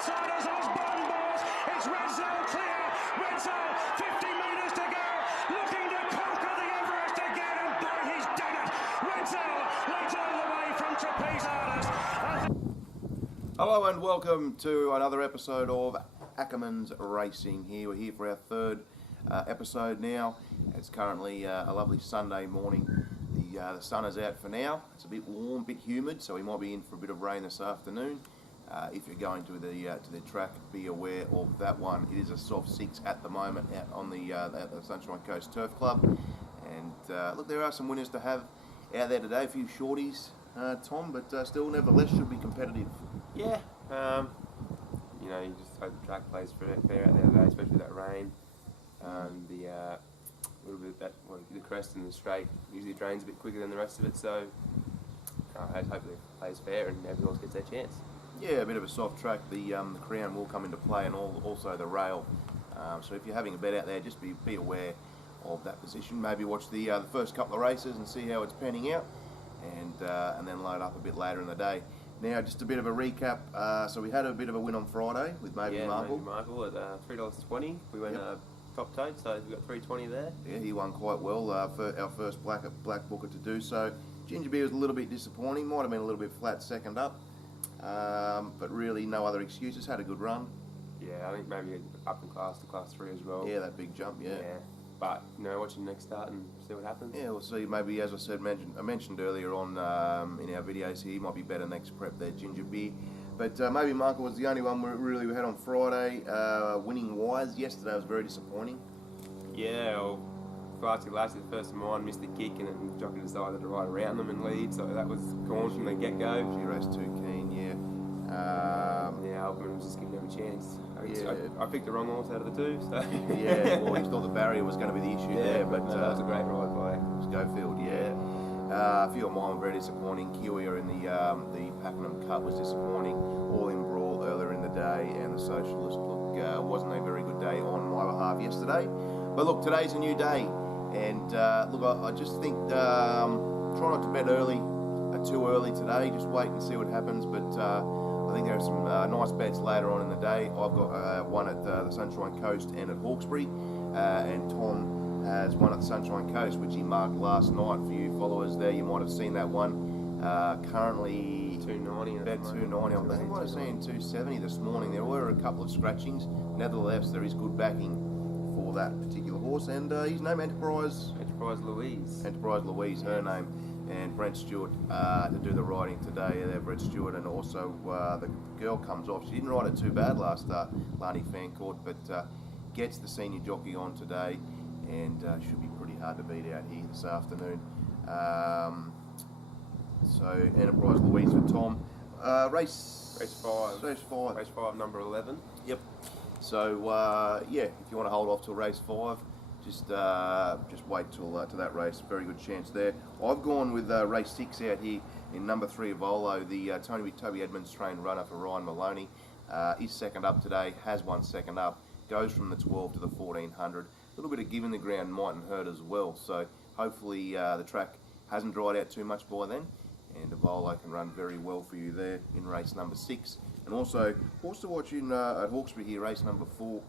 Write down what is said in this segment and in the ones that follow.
outside as Osborne boys. It's Redzel clear. Redzel, 50 metres to go. Looking to conquer the Everest again. And boy, he's done it. Redzel leads all the way from Trapeze Artist. Hello and welcome to another episode of Ackerman's Racing here. We're here for our third episode now. It's currently a lovely Sunday morning. The sun is out for now. It's a bit warm, a bit humid, so we might be in for a bit of rain this afternoon. If you're going to the track, be aware of that one. It is a soft 6 at the moment out on at the Sunshine Coast Turf Club. And look, there are some winners to have out there today. A few shorties, Tom, but still, nevertheless, should be competitive. Yeah, you just hope the track plays fair out there today, especially that rain. The little bit the crest and the straight usually drains a bit quicker than the rest of it, so hopefully it plays fair and everyone else gets their chance. Yeah, a bit of a soft track. The crown will come into play, and also the rail. So if you're having a bet out there, just be aware of that position. Maybe watch the first couple of races and see how it's panning out, and then load up a bit later in the day. Now, just a bit of a recap. So we had a bit of a win on Friday with Maybe Markle. Maybe Markle at $3.20. We went top tote, so we got $3.20 there. Yeah, he won quite well. For our first black booker to do so. Ginger Beer was a little bit disappointing. Might have been a little bit flat second up, but really no other excuses. Had a good run. Yeah, I think maybe up in class to class 3 as well. Yeah, that big jump. Yeah. But watching the next start and see what happens. Yeah, we'll see. Maybe, as I mentioned earlier on in our videos here, he might be better next prep there, Ginger Beer. But Maybe Markle was the only one we had on Friday. Winning wise, yesterday was very disappointing. Yeah, last the first mine missed the kick and then jockey decided to ride around them and lead, so that was gone from the get-go. She raced too keen, yeah. Ackerman was just giving them a chance. I picked the wrong horse out of the two, so... Yeah, well, he thought the barrier was going to be the issue there, but... that was a great ride by Schofield, yeah. A few of mine were very disappointing. Kiwi in the Ackerman Cup was disappointing. All in Brawl earlier in the day, and the Socialist, wasn't a very good day on my behalf yesterday. But look, today's a new day, and I just think try not to bet too early today. Just wait and see what happens. But I think there are some nice bets later on in the day. I've got one at the Sunshine Coast and at Hawkesbury, and Tom has one at the Sunshine Coast, which he marked last night. For you followers there, you might have seen that one. Currently $2.90. Bet $2.90. I think I might have seen $2.70 this morning. There were a couple of scratchings. Nevertheless, there is good backing for that particular horse, and his name Enterprise Louise, her name. And Brent Stewart to do the riding today there, Brent Stewart, and also the girl comes off. She didn't ride it too bad last start, Lani Fancourt, but gets the senior jockey on today, and should be pretty hard to beat out here this afternoon. So Enterprise Louise for Tom. Race 5, number 11. Yep. So if you want to hold off till race 5. Just wait till that race. Very good chance there. I've gone with race 6 out here in number 3 Volo, the Toby Edmonds trained runner for Ryan Maloney. Is second up today. Has won second up. Goes from the 12 to the 1400. A little bit of give in the ground mightn't hurt as well. So hopefully the track hasn't dried out too much by then, and Volo can run very well for you there in race number 6. And also horse to watch in at Hawkesbury here, race number 4.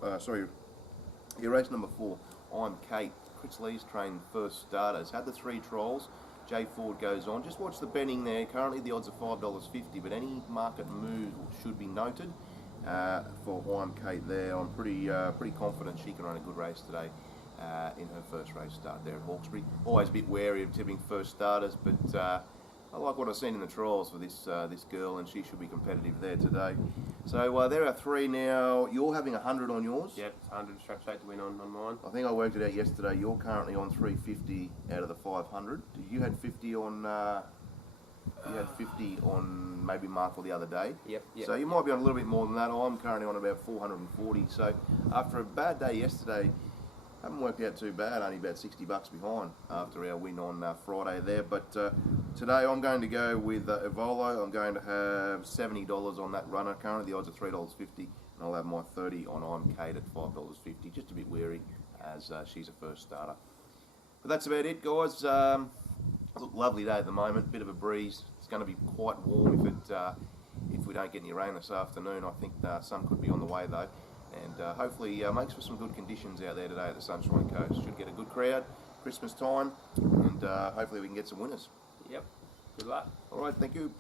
Race number 4. I'm Kate. Chris Lee's trained first starters. Had the 3 trials. Jay Ford goes on. Just watch the betting there. Currently the odds are $5.50, but any market move should be noted for I'm Kate there. I'm pretty confident she can run a good race today in her first race start there at Hawkesbury. Always a bit wary of tipping first starters, but I like what I've seen in the trials for this girl, and she should be competitive there today. So there are 3 now. You're having 100 on yours? Yep, it's 100 straight to win on mine. I think I worked it out yesterday. You're currently on 350 out of the 500. You had 50 on. You had 50 on Maybe Markle the other day. Yep. So you might be on a little bit more than that. I'm currently on about 440. So after a bad day yesterday, haven't worked out too bad, only about $60 behind after our win on Friday there. But today I'm going to go with Evolo. I'm going to have $70 on that runner. Currently the odds are $3.50, and I'll have my 30 on I'm Kate at $5.50. Just a bit wary as she's a first starter. But that's about it, guys. Look, lovely day at the moment, bit of a breeze. It's going to be quite warm if we don't get any rain this afternoon. I think some could be on the way though, and hopefully makes for some good conditions out there today at the Sunshine Coast. Should get a good crowd, Christmas time, and hopefully we can get some winners. Yep. Good luck. All right, thank you.